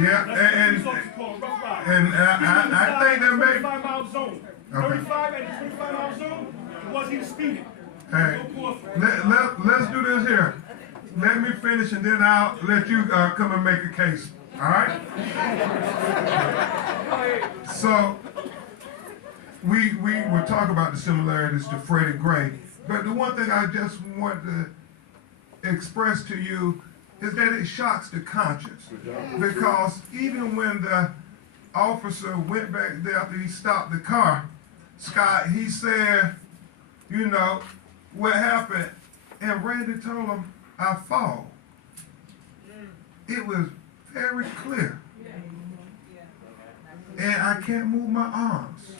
Yeah, and I think that may. 35-mile zone. 35 and the 25-mile zone was he speeding. Hey, let's do this here. Let me finish and then I'll let you come and make a case. All right? So, we will talk about the similarities to Freddie Gray, but the one thing I just want to express to you is that it shocks the conscience. Because even when the officer went back there after he stopped the car, Scott, he said, you know, what happened? And Randy told him, I fall. It was very clear. And I can't move my arms.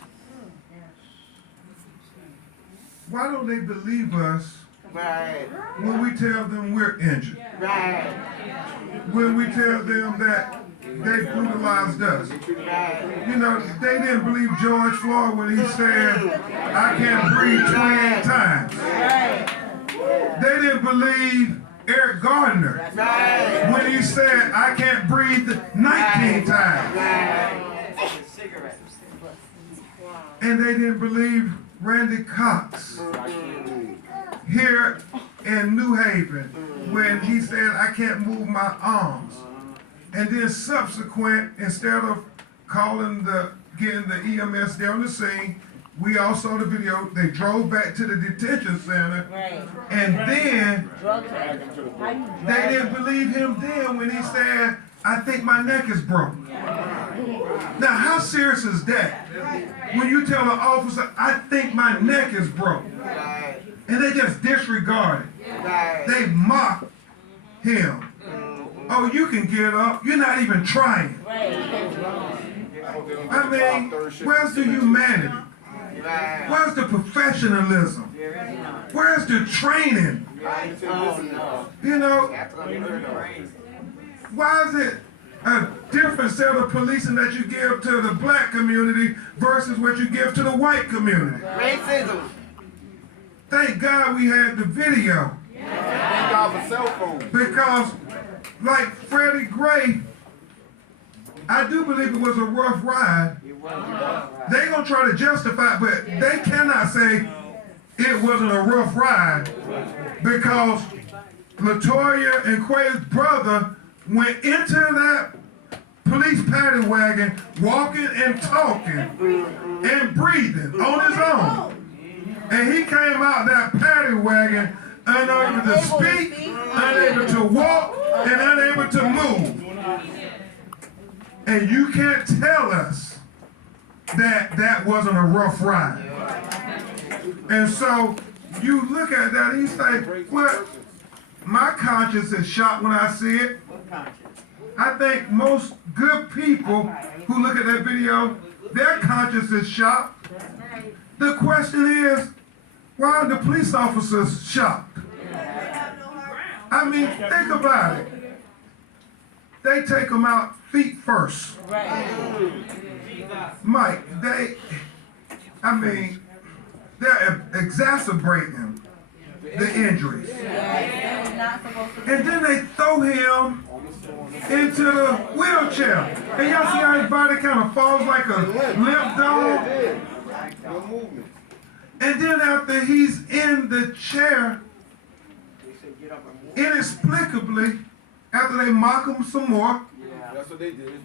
Why don't they believe us when we tell them we're injured? When we tell them that they brutalized us. You know, they didn't believe George Floyd when he said, I can't breathe 20 times. They didn't believe Eric Gardner when he said, I can't breathe 19 times. And they didn't believe Randy Cox here in New Haven when he said, I can't move my arms. And then subsequent, instead of getting the EMS there on the scene, we all saw the video, they drove back to the detention center. And then, they didn't believe him then when he said, I think my neck is broken. Now, how serious is that? When you tell an officer, I think my neck is broken. And they just disregard it. They mock him. Oh, you can get up. You're not even trying. I mean, where's the humanity? Where's the professionalism? Where's the training? You know, why is it a different set of policing that you give to the black community versus what you give to the white community? Racism. Thank God we had the video. Thank God for cell phones. Because, like Freddie Gray, I do believe it was a rough ride. They're going to try to justify it, but they cannot say it wasn't a rough ride because LaToya and Quay's brother went into that police paddy wagon walking and talking and breathing on his own. And he came out that paddy wagon unable to speak, unable to walk, and unable to move. And you can't tell us that that wasn't a rough ride. And so you look at that and you say, well, my conscience is shocked when I see it. I think most good people who look at that video, their conscience is shocked. The question is, why are the police officers shocked? I mean, think about it. They take them out feet first. Mike, they're exacerbating the injuries. And then they throw him into the wheelchair. And y'all see how his body kind of falls like a limp dog? And then after he's in the chair, inexplicably, after they mock him some more, That's what they did.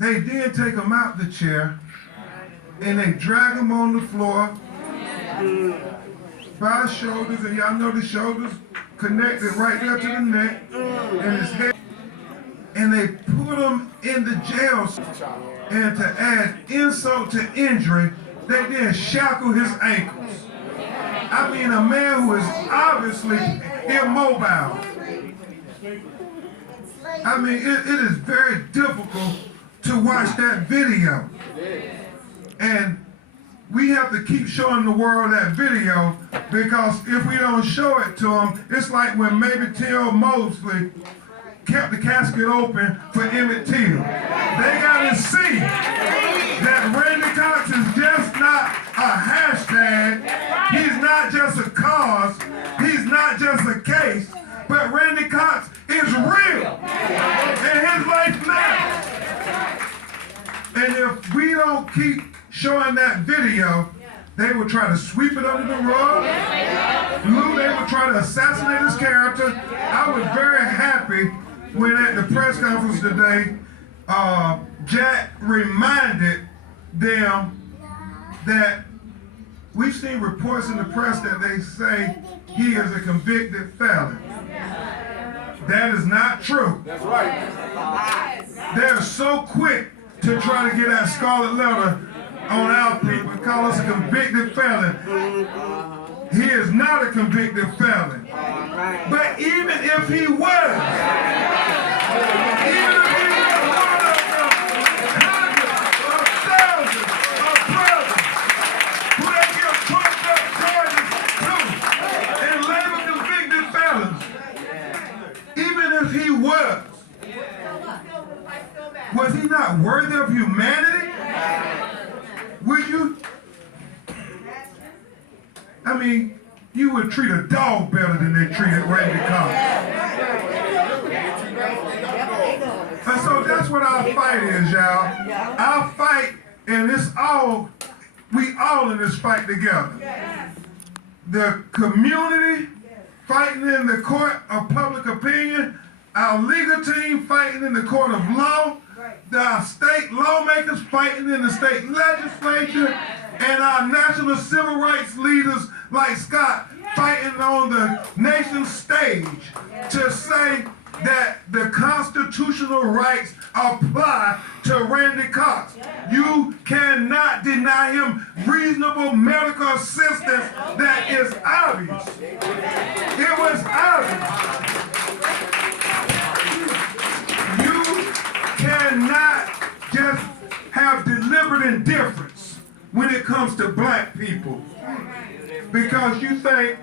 they then take him out the chair and they drag him on the floor by his shoulders, and y'all know the shoulders connected right there to the neck and his head. And they put him in the jail, and to add insult to injury, they then shackle his ankles. I mean, a man who is obviously immobile. I mean, it is very difficult to watch that video. And we have to keep showing the world that video, because if we don't show it to them, it's like when maybe Till Mosley kept the casket open for Emmett Till. They got to see that Randy Cox is just not a hashtag. He's not just a cause. He's not just a case. But Randy Cox is real. showing that video, they would try to sweep it under the rug. They would try to assassinate his character. I was very happy when at the press conference today, Jack reminded them that we've seen reports in the press that they say he is a convicted felon. That is not true. That's right. They're so quick to try to get that scarlet letter on our people and call us a convicted felon. He is not a convicted felon. But even if he was, even if he was one of the hundreds of thousands of brothers who they give trumped up charges to and labeled convicted felons, even if he was he not worthy of humanity? Would you? I mean, you would treat a dog better than they treated Randy Cox. And so that's what our fight is, y'all. Our fight, and we all in this fight together. The community fighting in the court of public opinion, our legal team fighting in the court of law, our state lawmakers fighting in the state legislature, and our national civil rights leaders like Scott fighting on the nation's stage to say that the constitutional rights apply to Randy Cox. You cannot deny him reasonable medical assistance that is obvious. It was obvious. You cannot just have deliberate indifference when it comes to black people because you think